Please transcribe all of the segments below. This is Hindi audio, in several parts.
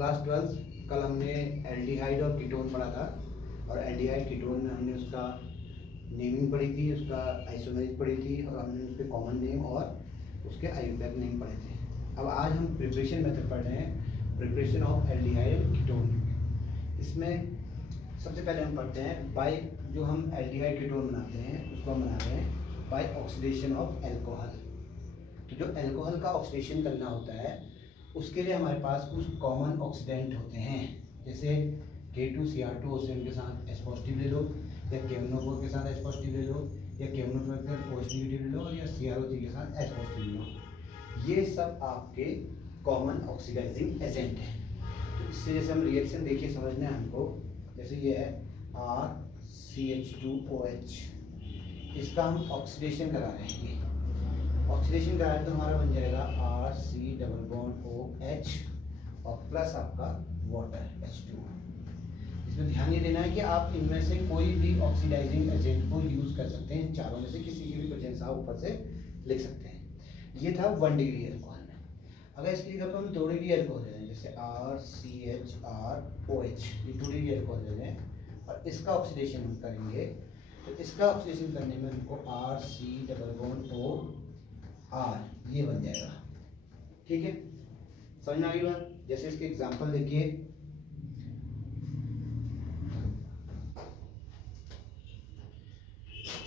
क्लास 12 कल हमने एल्डिहाइड और कीटोन पढ़ा था, और एल्डिहाइड कीटोन में हमने उसका नेमिंग पढ़ी थी, उसका आइसोमेरिक पढ़ी थी, और हमने उसके कॉमन नेम और उसके आयुर्वेदिक नेम पढ़े थे। अब आज हम प्रिपरेशन मेथड पढ़ रहे हैं, प्रिपरेशन ऑफ एल्डिहाइड कीटोन। इसमें सबसे पहले हम पढ़ते हैं बाय, जो हम एल्डिहाइड कीटोन बनाते हैं उसको हम बनाते हैं बाय ऑक्सीडेशन ऑफ एल्कोहल। तो जो एल्कोहल का ऑक्सीडेशन करना होता है उसके लिए हमारे पास कुछ कॉमन ऑक्सीडेंट होते हैं, जैसे K2Cr2 के साथ H पॉजिटिव ले लो, या KMnO4 के साथ H पॉजिटिव ले लो, या KMnO4 के साथ OH नेगेटिव ले लो, और या CrO3 के साथ H पॉजिटिव ले लो। ये सब आपके कॉमन ऑक्सीडाइजिंग एजेंट हैं। तो इससे जैसे हम रिएक्शन देखिए समझना है हमको, जैसे ये है RCH2OH, इसका हम ऑक्सीडेशन करा रहे हैं। ये ऑक्सीडेशन करा रहे तो हमारा बन जाएगा RC≡OH और प्लस आपका वाटर H2। इसमें ध्यान ये देना है कि आप इनमें से कोई भी ऑक्सीडाइजिंग एजेंट को यूज कर सकते हैं, चारों में से किसी की भी प्रेजेंस आप ऊपर से लिख सकते हैं। ये था 1 डिग्री अल्कोहल में। अगर इसकी जगह पर हम 2 डिग्री अल्कोहल ले लें, जैसे RCHROH, ये 2 डिग्री अल्कोहल ले लें और इसका ऑक्सीडेशन हम करेंगे, तो इसका ऑक्सीडेशन करने में हमको RC≡OR ये बन जाएगा। ठीक है, समझ में आ गई बात। जैसे इसके एग्जांपल देखिए,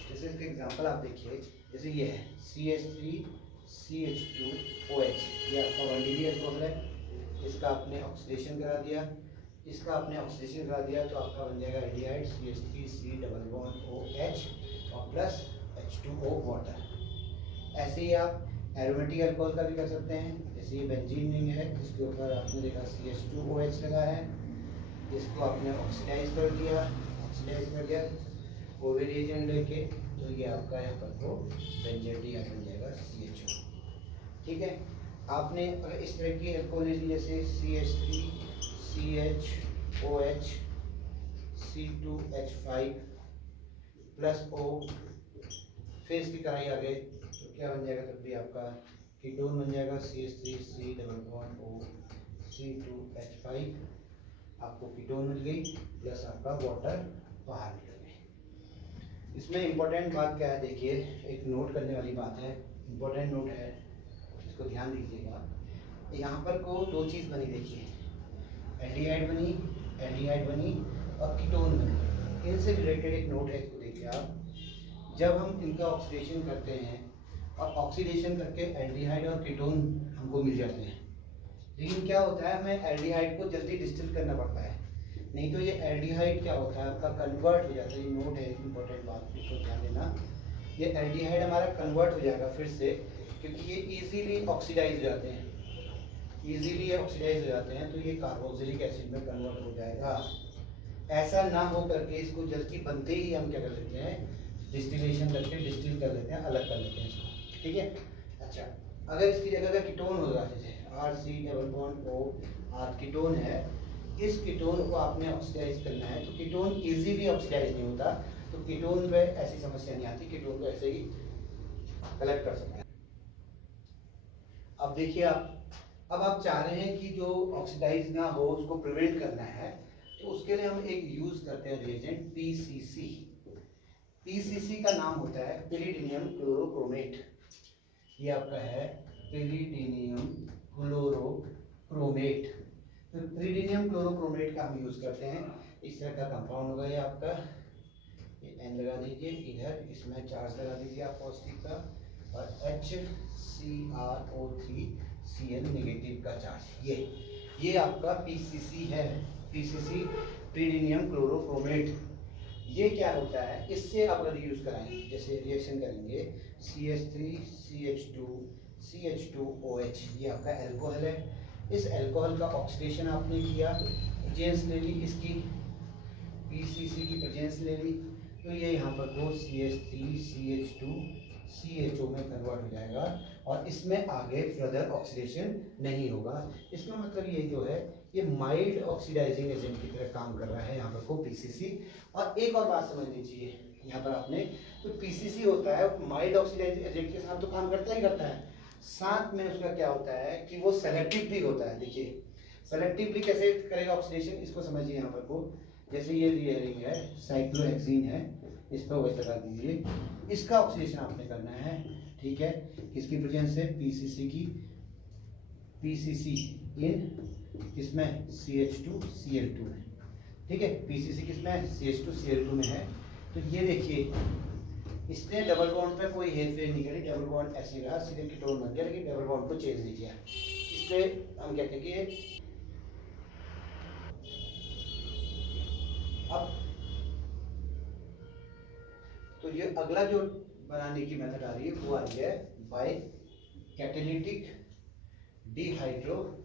जैसे इसके एग्जांपल आप देखिए, जैसे ये है CH3CH2OH, ये आपका 1 डिग्री अल्कोहल है, इसका आपने ऑक्सीडेशन करा दिया, इसका आपने ऑक्सीडेशन करा दिया, तो आपका बन जाएगा एल्डिहाइड CH3C≡OH और प्लस H2O वाटर। ऐसे ही आप एरोमेटिक अल्कोहल का भी कर सकते हैं, जैसे ये बेंजीन रिंग है, इसके ऊपर आपने देखा CH2OH लगा है, इसको आपने ऑक्सीडाइज कर दिया, वो भी रिएजेंट लेके, तो ये आपका यहाँ पर तो बेंजीन बन जाएगा CHO। ठीक है, आपने अगर इस तरह की अल्कोहल ली जैसे CH3CHOH C2H5 प्लस O, फिर इसकी कराई आगे तो क्या बन जाएगा, तब भी आपका कीटोन बन जाएगा CH3C≡O C2H5, आपको कीटोन मिल गई, प्लस आपका वाटर बाहर निकल गई। इसमें इंपॉर्टेंट बात क्या है, देखिए एक नोट करने वाली बात है, इंपॉर्टेंट नोट है, इसको ध्यान दीजिएगा। यहाँ पर को 2 चीज़ बनी, देखिए एल्डिहाइड बनी और कीटोन बनी। इनसे रिलेटेड एक नोट है, इसको देखिए आप। जब हम इनका ऑक्सीडेशन करते हैं और ऑक्सीडेशन करके एल्डिहाइड और कीटोन हमको मिल जाते हैं, लेकिन क्या होता है, हमें एल्डिहाइड को जल्दी डिस्टिल करना पड़ता है, नहीं तो ये एल्डिहाइड क्या होता है आपका कन्वर्ट हो जाता है। ये नोट है, इंपॉर्टेंट बात, इसको ध्यान देना। ये एल्डिहाइड हमारा कन्वर्ट हो जाएगा फिर से, क्योंकि ये इजीली ऑक्सीडाइज हो जाते हैं, तो ये कार्बोक्सिलिक एसिड में कन्वर्ट हो जाएगा। ऐसा ना हो करके इसको जल्दी बनते ही हम क्या कर लेते हैं, डिस्टिलेशन करके डिस्टिल कर लेते हैं, अलग कर लेते हैं इसको। ठीक है, अच्छा अगर इसकी जगह का कीटोन हो रहा है, RC≡OR कीटोन है, इस कीटोन को आपने ऑक्सीडाइज करना है, तो कीटोन इजीली ऑक्सीडाइज नहीं होता, तो कीटोन पे ऐसी समस्या नहीं आती, कीटोन को ऐसे ही कलेक्ट कर सकते हैं। अब देखिए अब आप चाह रहे हैं कि जो ऑक्सीडाइज ना हो उसको प्रिवेंट करना है, तो उसके लिए हम एक यूज करते हैं रिएजेंट PCC का नाम होता है पिरिडीनियम क्लोरोक्रोमेट। ये आपका है पिरिडीनियम क्लोरोक्रोमेट। तो पिरिडीनियम क्लोरोक्रोमेट का हम यूज करते हैं, इस तरह का कंपाउंड होगा ये आपका, ये N लगा दीजिए, इधर इसमें चार्ज लगा दीजिए आप पॉजिटिव का, और HCrO3Cl नेगेटिव का चार्ज, ये आपका PCC है, PCC पिरिडीनियम क्लोरोक्रोमेट। ये क्या होता है, इससे आप अगर यूज कराएंगे, जैसे रिएक्शन करेंगे CH3CH2CH2OH, ये आपका एल्कोहल है, इस एल्कोहल का ऑक्सीडेशन आपने किया, प्रेजेंस ले ली, इसकी PCC की प्रेजेंस ले ली, तो ये यहाँ पर वो CH3CH2CHO में कन्वर्ट हो जाएगा, और इसमें आगे फर्दर ऑक्सीडेशन नहीं होगा। इसका मतलब ये जो है, ये माइल्ड ऑक्सीडाइजिंग एजेंट की तरह काम कर रहा है यहाँ पर को PCC। और एक और बात समझ लीजिए यहाँ पर आपने, तो PCC होता है माइल्ड ऑक्सीडाइजिंग एजेंट के साथ तो काम करता ही करता है, साथ में उसका क्या होता है कि वो सेलेक्टिव भी होता है। देखिए सेलेक्टिवली कैसे करेगा ऑक्सीडेशन, इसको समझिए यहाँ पर को। जैसे ये रिंग है, साइक्लोहेक्सीन है, इस पर OH लगा दीजिए, इसका ऑक्सीडेशन आपने करना है, ठीक है। किसकी प्रेजेंस है, पीसीसी की, पीसीसी इन इसमें CH2Cl2 में, ठीक है। पीसीसी किसमें है, CH2Cl2 में है। तो ये देखिए इसने डबल बॉन्ड पे कोई हेरफेर नहीं करी, डबल बॉन्ड ऐसे रहा, सीधे कीटोन बन गया, लेकिन डबल बॉन्ड को चेंज नहीं किया। इसलिए हम कहते हैं कि अब तो ये अगला जो बनाने की मेथड आ रही है वो आ रही है by catalytic dehydrogenation.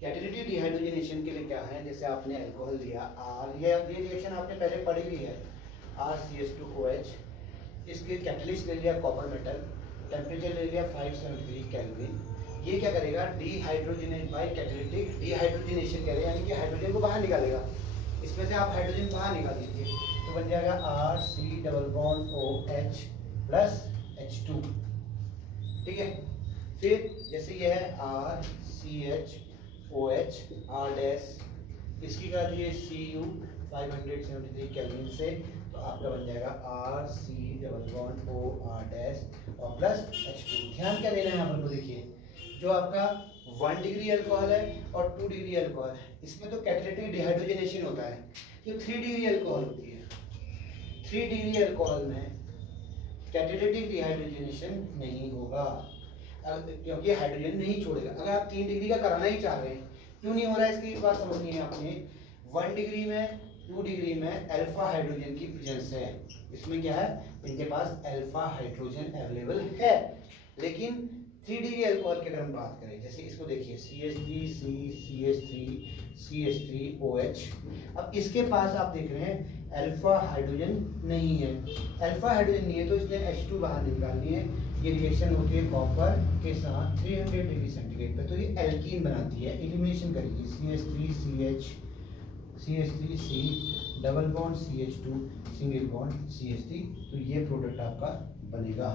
Catalytic dehydrogenation के लिए क्या है, जैसे आपने अल्कोहल लिया R, ये रिएक्शन आपने पहले पढ़ी हुई है, RCH2OH, इसके कैटलिस्ट ले लिया कॉपर मेटल, टेम्परेचर ले लिया 573 केल्विन। ये क्या करेगा, डिहाइड्रोजिनेट बाय कैटालिटिक डिहाइड्रोजिनेशन करेगा, यानी कि हाइड्रोजन को बाहर निकालेगा। इसमें से आप हाइड्रोजन बाहर निकाल दीजिए तो बन जाएगा RC≡OH प्लस H2, ठीक है। फिर जैसे ये है RCHOH R डैश, इसकी कर दिए Cu 573 केल्विन से, तो आपका बन जाएगा RC≡OR डैश और प्लस H2। ध्यान क्या देना है यहाँ पर, देखिए जो आपका 1 डिग्री अल्कोहल है और 2 डिग्री अल्कोहल है, इसमें तो कैटालिटिक डिहाइड्रोजनेशन होता है। ये 3 डिग्री अल्कोहल होती है, 3 डिग्री अल्कोहल में कैटालिटिक डिहाइड्रोजनेशन नहीं होगा, क्योंकि हाइड्रोजन नहीं छोड़ेगा। अगर आप 3 डिग्री का कराना ही चाह रहे हैं, क्यों नहीं हो रहा है इसकी बात समझनी है आपने। 1 डिग्री में 2 डिग्री में अल्फा हाइड्रोजन की प्रेजेंस है, इसमें क्या है, इनके पास अल्फा हाइड्रोजन अवेलेबल है। लेकिन 3 डिग्री अल्कोहल की अगर हम बात करें, जैसे इसको देखिए CH3C CH3OH, अब इसके पास आप देख रहे हैं अल्फा हाइड्रोजन नहीं है, अल्फा हाइड्रोजन नहीं है तो इसने H2 बाहर निकालनी है। ये रिएक्शन होती है कॉपर के साथ 300 डिग्री सेंटीग्रेड पे, तो ये एल्कीन बनाती है। एलिमिनेशन करेगी CH3C double bond CH2 single bond CH3, तो ये प्रोडक्ट आपका बनेगा।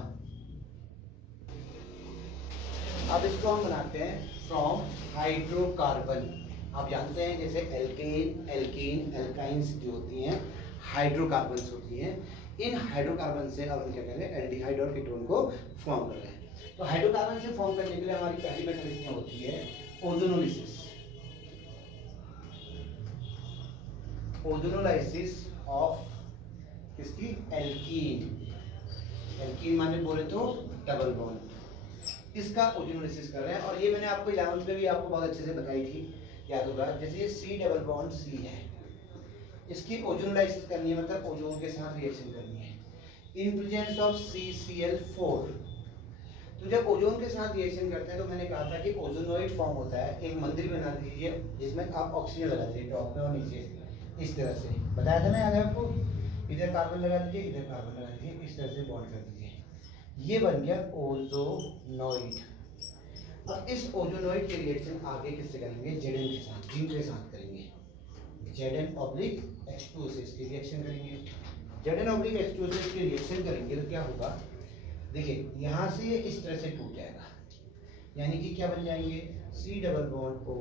अब इसको हम बनाते हैं फ्रॉम हाइड्रोकार्बन। आप जानते हैं जैसे एल्केन, एल्कीन, एल्काइंस जो होती हैं हाइड्रोकार्बन्स होती हैं। इन हाइड्रोकार्बन से अब हम क्या कर रहे हैं, एल्डिहाइड और कीटोन को फॉर्म कर रहे हैं। तो हाइड्रोकार्बन से फॉर्म करने के लिए हमारी पहली मेथड इसमें होती है ओजोनोलिसिस। ओजोनोलाइसिस ऑफ किसकी, एल्कीन। एल्कीन माने बोले तो डबल बॉन्ड, इसका ओजोनोलिसिस कर रहे हैं। और ये मैंने आपको 11th में भी आपको बहुत अच्छे से बताई थी, याद होगा। जैसे ये C डबल बॉन्ड C है, इसकी ओजोनोलाइसिस करनी है, मतलब ओजोन के साथ रिएक्शन करनी है इन प्रेजेंस ऑफ CCl4। तो जब ओजोन के साथ रिएक्शन करते हैं तो मैंने कहा था कि ओजोनोइड फॉर्म होता है। एक मंदिर बना दीजिए जिसमें आप ऑक्सीजन लगा दीजिए टॉप में और नीचे, इस तरह से बताया था ना, याद है आपको। इधर कार्बन लगा दीजिए, इधर कार्बन लगा दीजिए, इस तरह से बॉन्ड कर दीजिए, ये बन गया ओजोनोइड। अब इस ओजोनोइड के रिएक्शन आगे किससे करेंगे, Zn के साथ, जिंक के साथ करेंगे। Zn/H2O से इसकी रिएक्शन करेंगे। Zn/H2O से इसकी रिएक्शन करेंगे तो क्या होगा, देखिए यहाँ से ये इस तरह से टूट जाएगा, यानी कि क्या बन जाएंगे, C double bond O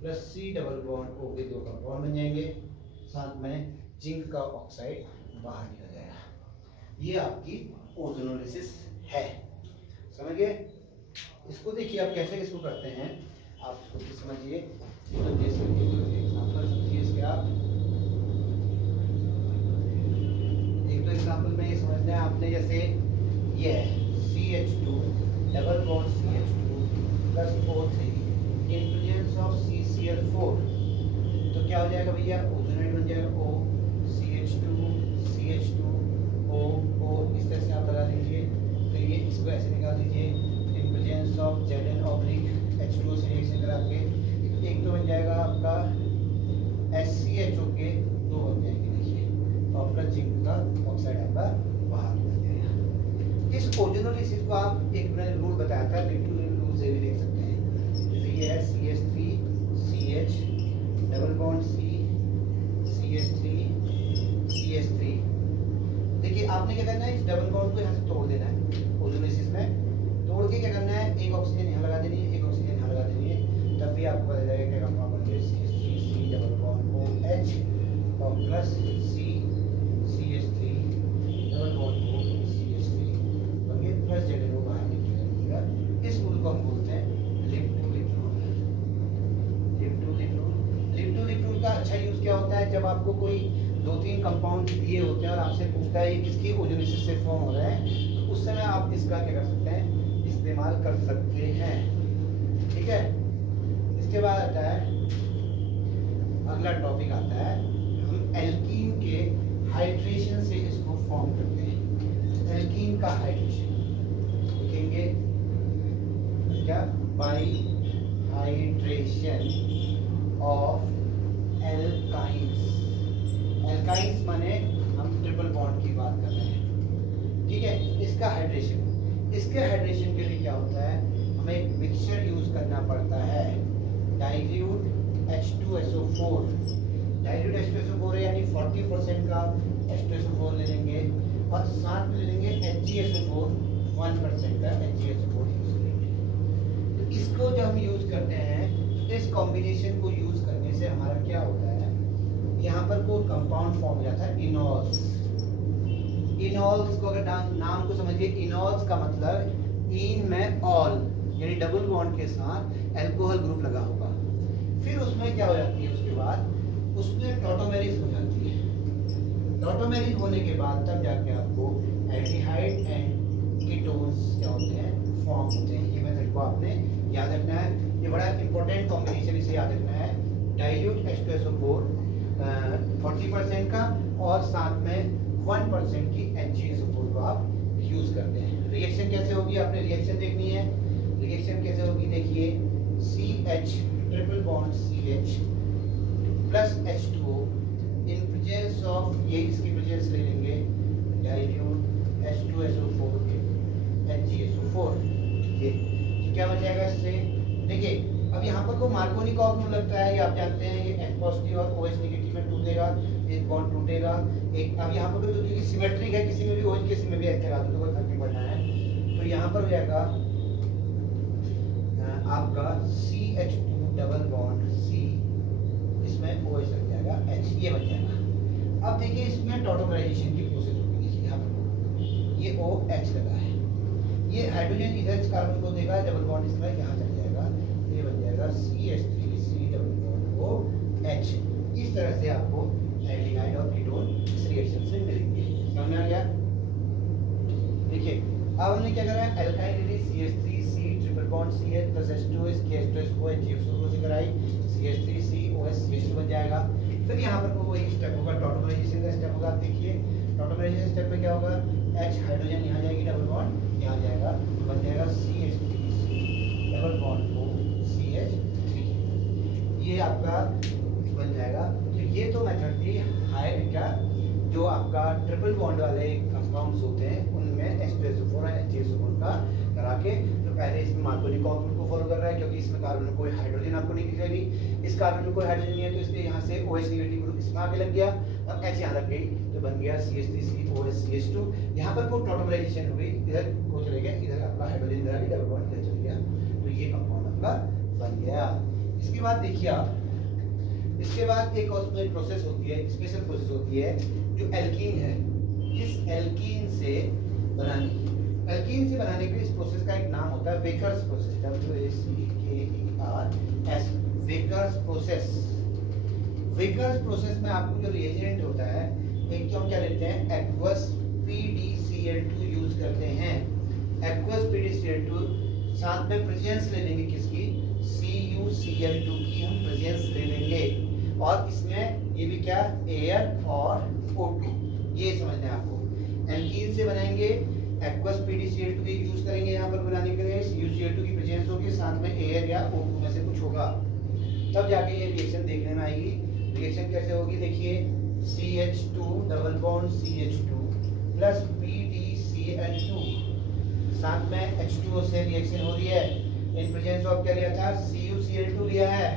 plus C double bond O के दो कंपाउंड बन जाएंगे, साथ में जिंक का ऑक्साइड बाहर निकल जाएगा। ये आपकी ओजोनोलिसिस है, समझ गए। इसको देखिए आप कैसे इसको करते हैं, आप इसको समझिए। तो जैसे एग्जांपल समझिए इसके, आप एक तो एग्जांपल में ये समझना है आपने, जैसे ये है CH2 double bond CH2 plus O3 in presence of CCl4, तो क्या हो जाएगा भैया, ओजोनोइड बन जाएगा O CH2 O इस तरह से आप लगा लीजिए। फिर ये इसको ऐसे निकाल दीजिए इन प्रेजेंस ऑफ Zn/H2O से रिएक्शन करा के, एक तो बन जाएगा आपका SCHO के दो बन जाएंगे, देखिए, और प्लस जिंक का ऑक्साइड आपका बाहर निकल जाएगा। इस ओजोनोलिसिस को आप एक मैंने रूल बताया था, लिटिल रूल से भी देख सकते हैं। जैसे ये है CH3CH double bond C CH3 देखिए आपने क्या करना है, इस डबल बॉन्ड को यहाँ से तोड़ देना है। ओजोनोलिसिस में तोड़ के क्या करना है, एक ऑक्सीजन यहाँ लगा देनी है, एक ऑक्सीजन यहाँ लगा देनी है, अच्छा यूज क्या होता है, जब आपको कोई 2-3 कंपाउंड दिए होते हैं और आपसे पूछता है ये किसकी ओजोनेसिस से फॉर्म हो रहा है, तो उस समय आप इसका क्या कर सकते हैं, इस्तेमाल कर सकते हैं। ठीक है, इसके बाद आता है अगला टॉपिक आता है, हम एल्कीन के हाइड्रेशन से इसको फॉर्म करते हैं। एल्कीन का हाइड्रेशन लिखेंगे क्या, by hydration of alkynes. Alkynes माने हम ट्रिपल बॉन्ड की बात कर रहे हैं। ठीक है, इसका हाइड्रेशन, इसके हाइड्रेशन के लिए क्या होता है, हमें एक मिक्सचर यूज करना पड़ता है, डाइल्यूट H2SO4। डाइल्यूट H2SO4 यानी 40% का H2SO4 ले लेंगे और साथ में ले लेंगे HgSO4, 1% का HgSO4 यूज करेंगे। तो इसको जब हम यूज करते हैं, इस कॉम्बिनेशन को यूज करने से हमारा क्या होता है, यहाँ पर कोई कंपाउंड फॉर्म हो जाता है इनॉल्स। इनॉल्स को अगर नाम को समझिए, इनॉल्स का मतलब इन में ऑल यानी डबल बॉन्ड के साथ अल्कोहल ग्रुप लगा होगा। फिर उसमें क्या हो जाती है, उसके बाद उसमें टॉटोमेरिज हो जाती है। टॉटोमेरिज होने के बाद तब जाके आपको एल्डिहाइड एंड कीटोन्स क्या होते हैं, फॉर्म होते हैं। ये मेथड को आपने याद रखना है, ये बड़ा इंपॉर्टेंट कॉम्बिनेशन, इसे याद रखना है। डाइल्यूट H2SO4 40% का और साथ में 1% की HgSO4 को आप यूज करते हैं। रिएक्शन कैसे होगी, आपने रिएक्शन देखनी है। रिएक्शन कैसे होगी, देखिए, CH triple bond CH plus H2O in presence of, ये इसकी प्रेजेंस ले लेंगे, डाइल्यूट H2SO4 HgSO4। ये क्या बन जाएगा इससे, देखिए अब यहाँ पर को मार्कोनिकॉफ रूल लगता है, ये आप जानते हैं, ये H पॉजिटिव और OH नेगेटिव में टूटेगा, एक बॉन्ड टूटेगा एक। अब यहाँ पर तो क्योंकि सिमेट्रिक है, किसी में भी OH किसी में भी H लगा दो तो कोई फर्क नहीं पड़ना है। तो यहाँ पर हो जाएगा आपका CH2 डबल बॉन्ड C, इसमें OH लग जाएगा H, ये बन जाएगा। अब देखिए इसमें टॉटोमराइजेशन की प्रोसेस होगी, देखिए यहाँ पर ये OH लगा है, ये हाइड्रोजन इधर इस कार्बन को देगा, डबल बॉन्ड इसमें यहाँ चल जाएगा, ये बन जाएगा CH3C डबल बॉन्ड OH। इस तरह से आपको एल्डिहाइड और कीटोन इस रिएक्शन से मिलेंगे। समझ में आ गया? देखिए अब हमने क्या करा है, alkyl CH3C triple bond CH plus H2 इसके H2SO HgSO4 से कराई, CH3COH CH2 बन जाएगा। फिर यहाँ पर वही स्टेप होगा, टॉटोमराइजेशन का स्टेप होगा। आप देखिए टॉटोमराइजेशन स्टेप में क्या होगा, H हाइड्रोजन यहाँ जाएगी, डबल बॉन्ड यहाँ जाएगा, बन जाएगा CH3C डबल बॉन्ड को CH3, ये आपका बन जाएगा। तो ये तो मेथड थी हाई क्या, जो आपका ट्रिपल बॉन्ड वाले कंपाउंड्स होते हैं उनमें H2SO4 और HgSO4 का करा के। तो पहले इसमें मार्कोनिकॉफ रूल को फॉलो कर रहा है, क्योंकि इसमें कार्बन में कोई हाइड्रोजन आपको नहीं दिखेगी, इस कार्बन में कोई हाइड्रोजन नहीं है, तो इसलिए यहाँ से OH नेगेटिव ग्रुप इसमें आके लग गया और H यहाँ लग गई, तो बन गया CH3COH CH2। यहाँ पर कोई टॉटोमराइजेशन हुई, इधर को चले गया, इधर आपका हाइड्रोजन इधर आ गया, डबल बॉन्ड इधर चले गया, तो ये कंपाउंड आपका बन गया। इसके बाद देखिए आप, इसके बाद एक और प्रोसेस होती है, स्पेशल प्रोसेस होती है जो एल्कीन है। इस एल्कीन से बनाने के लिए इस प्रोसेस का एक नाम होता है वेकर्स प्रोसेस, WACKERS, वेकर्स प्रोसेस। वेकर्स प्रोसेस में आपको जो रिएजेंट होता है, एक तो हम क्या लेते हैं, एक्वस PdCl2 यूज करते हैं। एक्वस PdCl2 साथ में प्रेजेंस ले लेंगे किसकी, CuCl2 की हम प्रेजेंस ले लेंगे, और इसमें ये भी क्या, एयर और O2, ये समझना है आपको। एल्कीन से बनाएंगे, एक्वस PdCl2 की यूज करेंगे यहाँ पर बनाने के लिए, CuCl2 की प्रेजेंस होगी, साथ में एयर या O2 में से कुछ होगा, तब जाके ये रिएक्शन देखने में आएगी। रिएक्शन कैसे होगी, देखिए, CH2 double bond CH2 plus PdCl2, साथ में H2O से रिएक्शन हो रही है, इन प्रेजेंस ऑफ क्या लिया था, CuCl2 लिया है,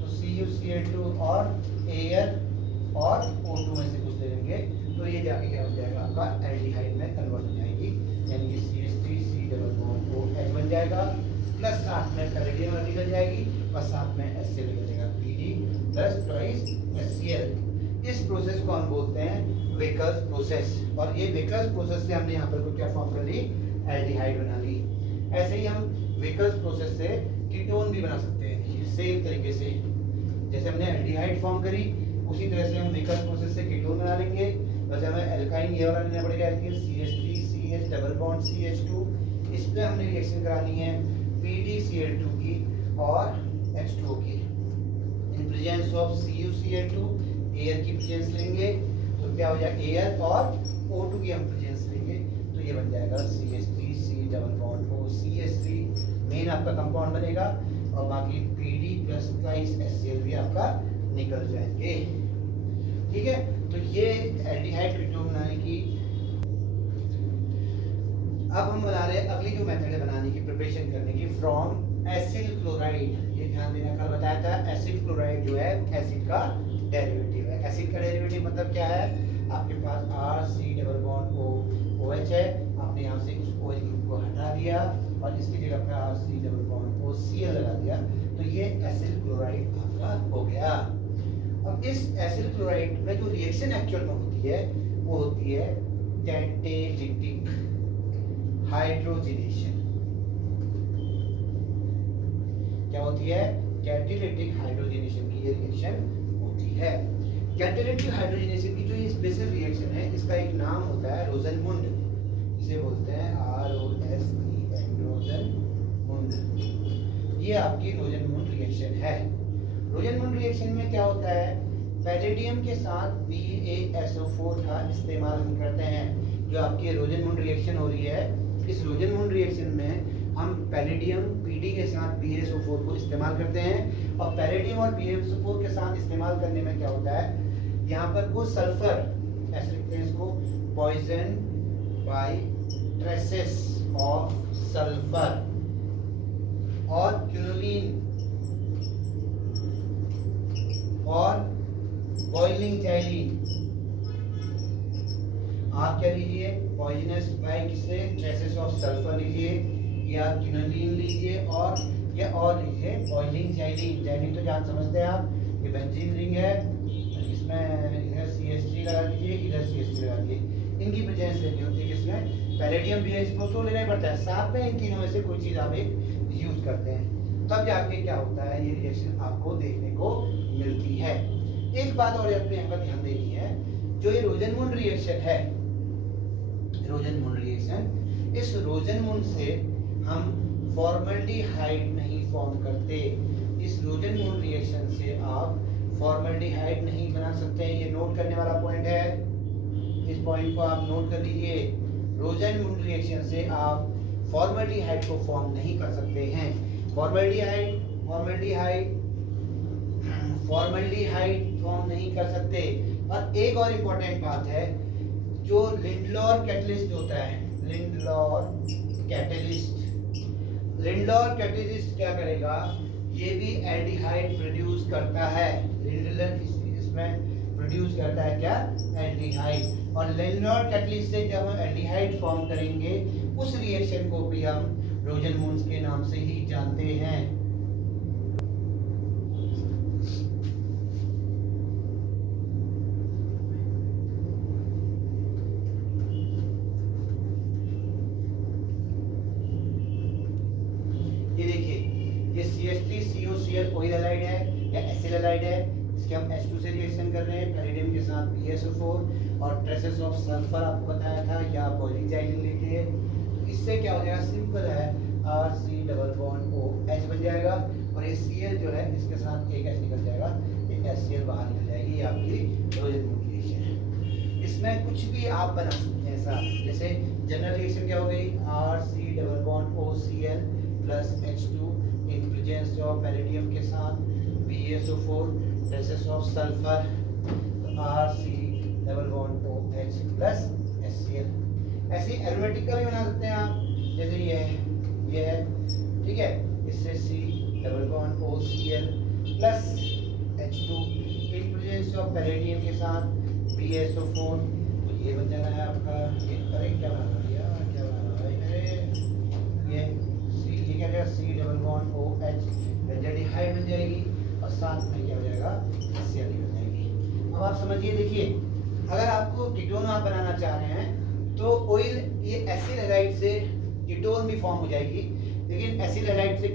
तो CuCl2 और एयर और O2 में से कुछ ले लेंगे, तो ये जाके क्या हो जाएगा, आपका एल्डिहाइड में कन्वर्ट हो जाएगी, यानी कि CH3C डबल बॉन्ड OH बन जाएगा, प्लस साथ में पैरेडियम निकल जाएगी और साथ में HCl निकल जाएगा, PD प्लस ट्वाइस HCl। इस प्रोसेस को हम बोलते हैं वेकर्स प्रोसेस, और ये वेकर्स प्रोसेस से हमने यहाँ पर क्या फॉर्म कर ली, एल्डिहाइड बना ली। ऐसे ही हम वेकर्स प्रोसेस से कीटोन भी बना सकते हैं, सेम तरीके से। जैसे हमने एल्डिहाइड फॉर्म करी उसी तरह से हम विकल्प प्रोसेस से कीटोन बना लेंगे। बस हमें एल्काइन ये वाला लेना पड़ेगा, alkene CH3CH double bond CH2, इस पे हमने रिएक्शन करानी है PdCl2 की और H2O की in presence of CuCl2, air की प्रेजेंस लेंगे तो क्या हो जाएगा एयर और O2 की हम प्रेजेंस लेंगे तो ये बन जाएगा CH3C double bond O CH3 main आपका कंपाउंड बनेगा और बाकी PD प्लस का इस HCl भी आपका निकल जाएंगे। ठीक है, तो ये एल्डिहाइड कीटोन बनाने की। अब हम बना रहे हैं अगली जो मेथड है बनाने की, प्रिपरेशन करने की, फ्रॉम एसिल क्लोराइड। ये ध्यान देना, कल बताया था एसिल क्लोराइड जो है एसिड का डेरिवेटिव है। एसिड का डेरिवेटिव मतलब क्या है, आपके पास RC डबल बॉन्ड OH है, आपने यहाँ से उस OH ग्रुप को हटा दिया और इसकी जगह पे RC डबल बॉन्ड OCl लगा दिया तो ये एसिल क्लोराइड आपका हो गया। अब इस एसिल क्लोराइड में जो रिएक्शन एक्चुअल में होती है वो होती है कैटालिटिक हाइड्रोजनेशन। क्या होती है, कैटालिटिक हाइड्रोजनेशन की ये रिएक्शन होती है। कैटालिटिक हाइड्रोजनेशन की जो ये स्पेशल रिएक्शन है इसका एक नाम होता है रोजनमुंड, इसे बोलते हैं ROSEN रोजनमुंड। ये आपकी रोजनमुंड रिएक्शन है। रोजनमुंड रिएक्शन में क्या होता है, पैलेडियम के साथ BaSO4 का इस्तेमाल हम करते हैं। जो आपकी रोजनमुंड रिएक्शन हो रही है, इस रोजनमुंड रिएक्शन में हम पैलेडियम PD के साथ BaSO4 को इस्तेमाल करते हैं और पैलेडियम और BaSO4 के साथ इस्तेमाल करने में क्या होता है, यहाँ पर वो सल्फर, ऐसे लिखते हैं इसको, poison by traces of sulphur और क्यूनोलिन और बॉइलिंग जाइलिन। आप क्या लीजिए, पॉइजनस बाय किसे, ट्रेसेस ऑफ सल्फर लीजिए या क्यूनोलिन लीजिए और लीजिए बॉइलिंग जाइलिन। जाइलिन तो जान समझते हैं आप, ये बेंजीन रिंग है, इसमें इधर CH3 लगा दीजिए, इधर CH3 लगा दीजिए। इनकी प्रेजेंस लेनी होती है किसमें, पैलेडियम BaSO4 तो लेना ही पड़ता है, साथ में इन तीनों में से कोई चीज आप एक यूज करते हैं, तब जाके क्या होता है ये रिएक्शन आपको देखने को मिलती है। एक बात और आपको यहाँ पर ध्यान देनी है, जो ये रोजनमुंड रिएक्शन है, रोजनमुंड रिएक्शन, इस रोजनमुंड से हम फॉर्मल्डिहाइड नहीं फॉर्म करते। इस रोजनमुंड रिएक्शन से आप फॉर्मल्डिहाइड नहीं बना सकते हैं, ये नोट करने वाला पॉइंट है, इस पॉइंट को आप नोट कर लीजिए। रोजनमुंड रिएक्शन से आप फॉर्मल्डिहाइड को फॉर्म नहीं कर सकते हैं। फॉर्मल्डिहाइड फॉर्म नहीं कर सकते। और एक और इम्पोर्टेंट बात है, जो लिंडलॉर कैटलिस्ट होता है, लिंडलॉर कैटलिस्ट क्या करेगा, ये भी एल्डिहाइड प्रोड्यूस करता है। लिंडलर इसमें प्रोड्यूस करता है क्या, एल्डिहाइड। और लिंडलॉर कैटलिस्ट से जब हम एल्डिहाइड फॉर्म करेंगे उस रिएक्शन को भी हम रोजनमुंड के नाम से ही जानते हैं। ये देखिए, ये CH3COCl कोई हैलाइड है या एसिल हैलाइड है, इसके हम H2 से रिएक्शन कर रहे हैं, पैलेडियम के साथ BaSO4 और ट्रेसेस ऑफ सल्फर आपको बताया था, या बॉइलिंग जाइलिन लीजिए। इससे क्या हो जाएगा, सिंपल है, RC डबल बॉन्ड OH बन जाएगा और ये Cl जो है इसके साथ एक H निकल जाएगा, ये HCl बाहर निकल जाएगी। ये आपकी रोजनमुंड रिएक्शन है। इसमें कुछ भी आप बना सकते हैं ऐसा, जैसे जनरल रिएक्शन क्या हो गई, RC double bond OCl plus H2 in presence of palladium के साथ BaSO4 traces of sulphur, RC double bond OH plus HCl। ऐसे एरोमेटिक का भी बना सकते हैं आप, जैसे ये है, ठीक है, इससे C double bond OCl plus H2 in presence of palladium के साथ BaSO4, तो ये बन जाना है आपका, ये अरे क्या बना रहा है ये C, ये क्या हो जाएगा, C double bond OH aldehyde बन जाएगी और साथ में क्या हो जाएगा, HCl बन जाएगी। अब आप समझिए, देखिए, अगर आपको कीटोन आप बनाना चाह रहे हैं तो ऑयल, ये एसिल हैलाइड से कीटोन भी फॉर्म हो जाएगी, लेकिन एसिल हैलाइड से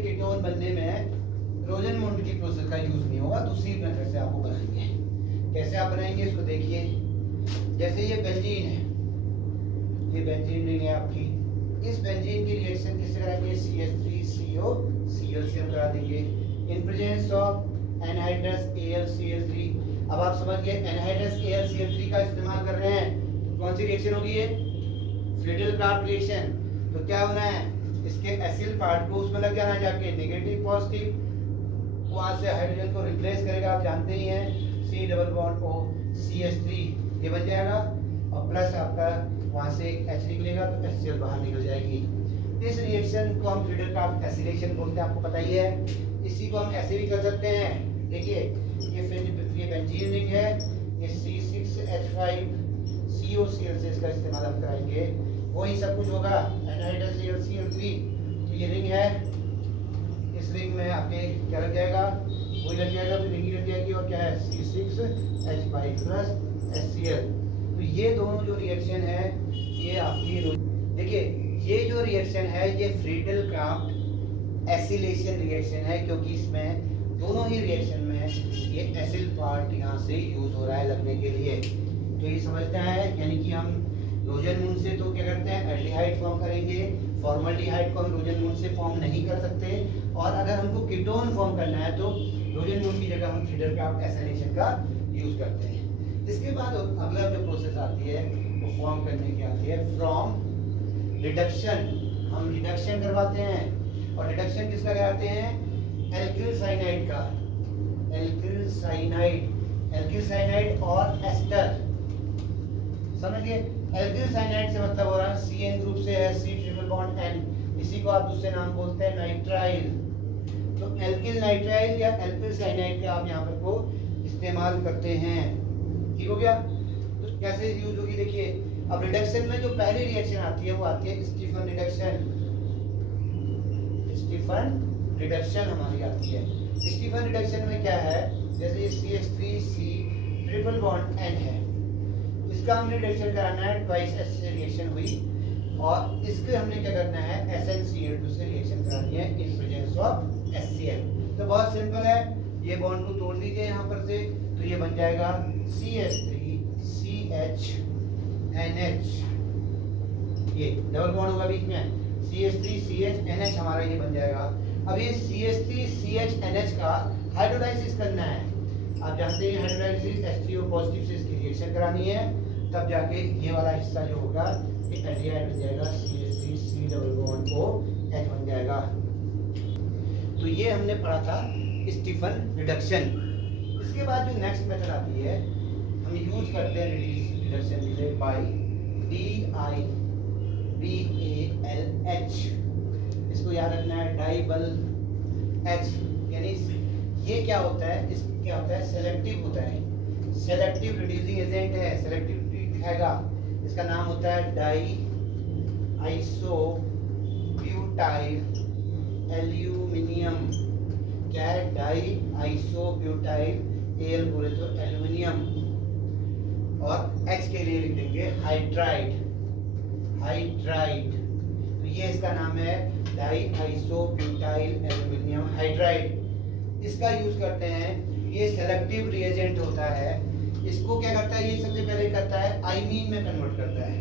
कीटोन बनने में रोजनमुंड की प्रोसेस का यूज नहीं होगा, दूसरी मेथड से आपको बनाएंगे। कैसे आप बनाएंगे इसको देखिए। जैसे ये बेंजीन है, ये बेंजीन रिंग है आपकी, इस बेंजीन की रिएक्शन किससे कराएंगे? CH3CO Cl से हम करा देंगे in presence of anhydrous AlCl3। अब आप समझ गए एनहाइड्रस AlCl3 का इस्तेमाल कर रहे हैं, कौन सी रिएक्शन होगी ये? Friedel craft reaction. तो क्या होना है, इसके एसिल पार्ट को उसमें लग जाना, जाके नेगेटिव पॉजिटिव, वहां से हाइड्रोजन को रिप्लेस करेगा, आप जानते ही हैं C double bond O CH3 ये बन जाएगा, और प्लस आपका वहां से एक H निकलेगा तो HCl बाहर निकल जाएगी। इस रिएक्शन को हम फ्रीडल क्राफ्ट एसिलेशन बोलते हैं, आपको पता ही है। इसी को हम ऐसे भी कर सकते हैं, देखिए ये बेंजीन रिंग है, ये C6H5COCl से इसका इस्तेमाल हम कराएंगे, वही सब कुछ होगा एनहाइड्रस AlCl3। तो ये रिंग है, इस रिंग में आपके क्या लग जाएगा? वही लग जाएगा, फिर रिंग लग जाएगी, और क्या है? C6H5 plus HCl। तो ये दोनों जो रिएक्शन है ये आपकी, देखिए ये जो रिएक्शन है ये फ्रीडल क्राफ्ट एसिलेशन रिएक्शन है, क्योंकि इसमें दोनों ही रिएक्शन में ये एसिल पार्ट यहाँ से यूज हो रहा है लगने के लिए। तो ये समझना है, यानी कि हम रोजनमुंड से तो क्या करते हैं, एल्डिहाइड फॉर्म करेंगे, फॉर्मल्डिहाइड को हम रोजनमुंड से फॉर्म नहीं कर सकते, और अगर हमको कीटोन फॉर्म करना है तो रोजनमुंड की जगह हम फ्रीडल क्राफ्ट एसिलेशन का यूज करते हैं। इसके बाद अगला जो प्रोसेस आती है वो फॉर्म करने की आती है फ्रॉम रिडक्शन। हम रिडक्शन करवाते हैं, और रिडक्शन किसका कराते हैं? एल्किल साइनाइड का, एल्किल साइनाइड और एस्टर। समझिए एल्किल साइनाइड से मतलब हो रहा है CN ग्रुप से है, C ट्रिपल बॉन्ड N, इसी को आप दूसरे नाम बोलते हैं नाइट्राइल। तो एल्किल नाइट्राइल या एल्किल साइनाइड का आप यहाँ पर को इस्तेमाल करते हैं। ठीक हो गया? तो कैसे यूज होगी देखिए। अब रिडक्शन में जो पहली रिएक्शन आती है वो आती है स्टीफन रिडक्शन। स्टीफन रिडक्शन हमारी आती है। स्टीफन रिडक्शन में क्या है, जैसे ये CH3C ट्रिपल बॉन्ड N है, इसका हमने रिडक्शन कराना है, ट्वाइस S से रिएक्शन हुई, और इसके हमने क्या करना है, SnCl2 से रिएक्शन करानी है इन प्रेजेंस ऑफ HCl। तो बहुत सिंपल है, ये बॉन्ड को तोड़ दीजिए यहाँ पर से, तो ये बन जाएगा CH3CHNH, ये डबल बॉन्ड होगा बीच में, CH3CHNH हमारा ये बन जाएगा। अब ये CH3CHNH का हाइड्रोलाइसिस करना है, आप जानते हैं हाइड्रोलाइसिस H3O पॉजिटिव से इसकी रिएक्शन करानी है, तब जाके ये वाला हिस्सा जो होगा ये एल्डिहाइड बन जाएगा, CH3C डबल बॉन्ड OH बन जाएगा। तो ये हमने पढ़ा था स्टीफन रिडक्शन। इसके बाद जो नेक्स्ट मेथड आती है, हम यूज करते हैं रिडक्शन के बाय DIBALH। इसको याद रखना है, डाइबल H, यानी ये क्या होता है, इस क्या होता है, सेलेक्टिव होता है, सेलेक्टिव रिड्यूसिंग एजेंट है, सेलेक्टिविटी दिखाएगा। इसका नाम होता है डाई आइसोब्यूटाइल एल्यूमिनियम। क्या है? डाई आइसोब्यूटाइल, Al बोले तो एल्यूमिनियम, और H के लिए लिख देंगे हाइड्राइड। तो ये इसका नाम है डाई आइसोब्यूटाइल एल्यूमिनियम हाइड्राइड। इसका यूज करते हैं, ये सेलेक्टिव रिएजेंट होता है। इसको क्या करता है, ये सबसे पहले करता है आइमीन में कन्वर्ट करता है,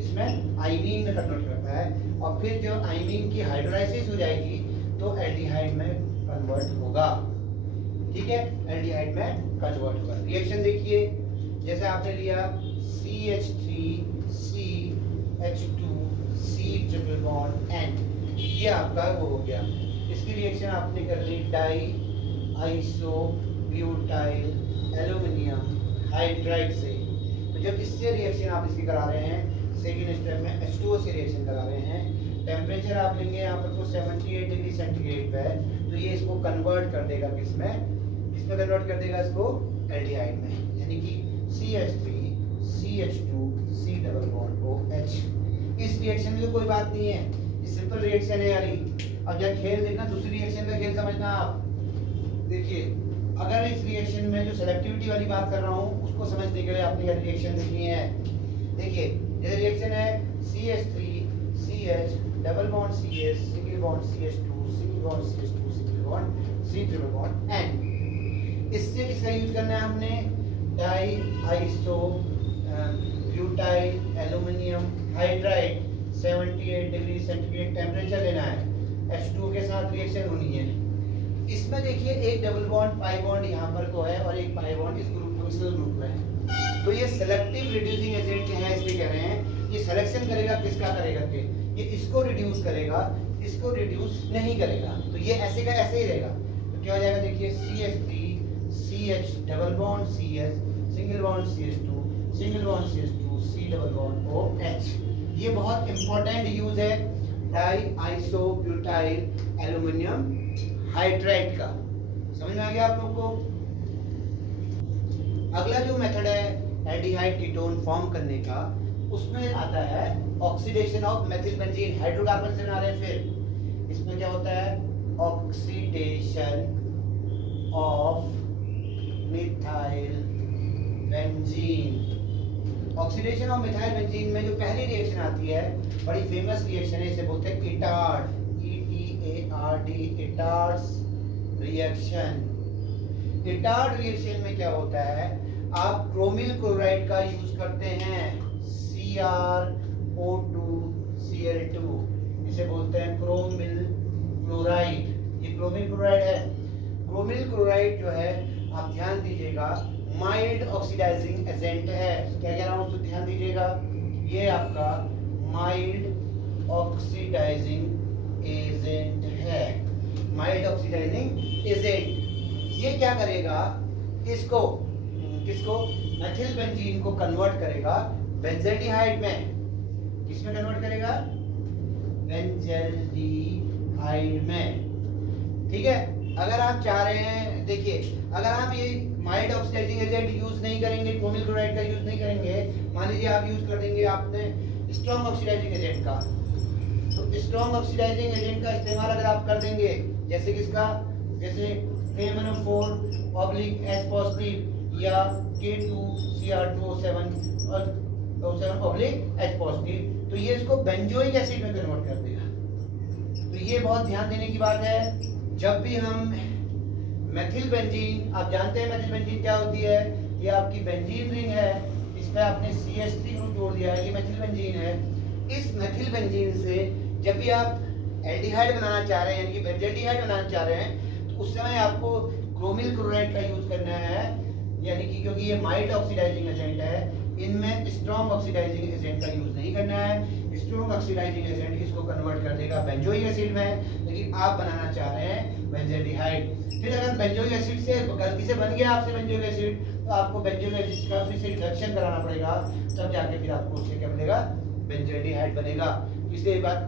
इसमें आइमीन में कन्वर्ट करता है, और फिर जो आइमीन की हाइड्रोलाइसिस हो जाएगी तो एल्डिहाइड में कन्वर्ट होगा। ठीक है, एल्डिहाइड में कन्वर्ट होगा। रिएक्शन देखिए, जैसे आपने लिया CH3CH2C ट्रिपल बॉन्ड N, ये आपका वो हो गया। इसकी रिएक्शन आपने कर ली डाई आइसोब्यूटाइल एल्यूमिनियम हाइड्राइड से। तो जब इससे रिएक्शन आप इसकी करा रहे हैं, सेकेंड स्टेप में H2O से रिएक्शन करा रहे हैं, टेम्परेचर आप लेंगे यहाँ पर तो 78 डिग्री सेंटीग्रेड पे है, तो ये इसको कन्वर्ट कर देगा किसमें कन्वर्ट कर देगा, इसको एल्डिहाइड में, यानी कि CH3CH2C डबल बॉन्ड OH। इस रिएक्शन में तो कोई बात नहीं है, ये सिंपल रिएक्शन है यारी। अब जब खेल देखना, दूसरी रिएक्शन का खेल समझना आप। देखिए, अगर इस रिएक्शन में जो सेलेक्टिविटी वाली बात कर रहा हूँ उसको समझने के लिए आपने रिएक्शन देखनी है। देखिए, ये रिएक्शन है CH3CH double bond CS, single bond CS2, single bond CS2, single bond C triple bond N। इससे किसका यूज करना है हमने? Diisobutyl aluminium hydride 78 degree centigrade temperature लेना है, H2O के साथ रिएक्शन होनी है। इसमें देखिए एक डबल बॉन्ड पाई बॉन्ड यहाँ पर को है और एक पाई बॉन्ड इस ग्रुप फंक्शनल ग्रुप में है। तो ये सेलेक्टिव रिड्यूसिंग एजेंट है, इसलिए कह रहे हैं ये सिलेक्शन करेगा किसका करेगा के, ये इसको रिड्यूस करेगा, इसको रिड्यूस नहीं करेगा। तो ये ऐसे का ऐसे ही रहेगा। तो क्या हो जाएगा देखिए CH3 CH double bond CS single bond CS2 single bond CS2 C double bond OH। ये बहुत इंपॉर्टेंट यूज है diisobutyl aluminium hydride का। समझ में आ गया आप लोग को? अगला जो मेथड है एल्डिहाइड कीटोन फॉर्म करने का, उसमें आता है oxidation of methyl benzene. Hydrocarbon से बना रहे हैं, फिर इसमें क्या होता है? Oxidation of methyl benzene. Oxidation of methyl benzene में जो पहली रिएक्शन आती है, बड़ी फेमस रिएक्शन है, इसे बोलते हैं Etard, ETARD, Etard's reaction. Etard reaction में क्या होता है? आप क्रोमिल क्लोराइड का यूज करते हैं, CrO2Cl2, इसे बोलते हैं क्रोमिल क्लोराइड। ये क्रोमिल क्लोराइड है। क्रोमिल क्लोराइड जो है, आप ध्यान दीजिएगा, माइल्ड ऑक्सीडाइजिंग एजेंट है। क्या कह रहा हूँ, तो ध्यान दीजिएगा, ये आपका माइल्ड ऑक्सीडाइजिंग एजेंट है। माइल्ड ऑक्सीडाइजिंग एजेंट ये क्या करेगा? इसको किसको? मेथिल बेंजीन को कन्वर्ट करेगा बेंजल्डिहाइड में। किसमें कन्वर्ट करेगा? बेंजल्डिहाइड में। ठीक है। अगर आप चाह रहे हैं, देखिए, अगर आप ये माइल्ड ऑक्सीडाइजिंग एजेंट यूज नहीं करेंगे, क्रोमिल क्लोराइड का यूज नहीं करेंगे, मान लीजिए आप यूज कर देंगे आपने स्ट्रॉन्ग ऑक्सीडाइजिंग एजेंट का, तो स्ट्रॉन्ग ऑक्सीडाइजिंग एजेंट का इस्तेमाल अगर आप कर देंगे, जैसे किसका? जैसे KMnO4 ऑब्लिक H पॉजिटिव या K2Cr2O7 और O7 ऑब्लिक H पॉजिटिव, तो ये इसको बेंजोइक एसिड में कन्वर्ट कर देगा। तो ये बहुत ध्यान देने की बात है। जब भी हम मेथिल बेंजीन, आप जानते हैं मेथिल बेंजीन क्या होती है? ये आपकी बेंजीन रिंग है, इस पे आपने CH3 ग्रुप जोड़ दिया है, ये मेथिल बेंजीन है। इस मेथिल बेंजीन से जब भी आप एल्डिहाइड बनाना चाह रहे हैं, यानी कि बेंजल्डिहाइड बनाना चाह रहे हैं, उस समय आपको क्रोमिल क्लोराइड का यूज करना है, यानी कि क्योंकि ये माइल्ड ऑक्सीडाइजिंग एजेंट है, इनमें स्ट्रॉन्ग ऑक्सीडाइजिंग एजेंट का यूज नहीं करना है। स्ट्रॉन्ग ऑक्सीडाइजिंग एजेंट इसको कन्वर्ट कर देगा बेंजोइक एसिड में, लेकिन आप बनाना चाह रहे हैं बेंजल्डिहाइड। फिर अगर बेंजोइक एसिड से गलती से बन गया आपसे बेंजोइक एसिड, तो आपको बेंजोइक एसिड का फिर से रिडक्शन कराना पड़ेगा, तब जाके फिर आपको उससे क्या बनेगा? बेंजल्डिहाइड बनेगा। इसलिए बात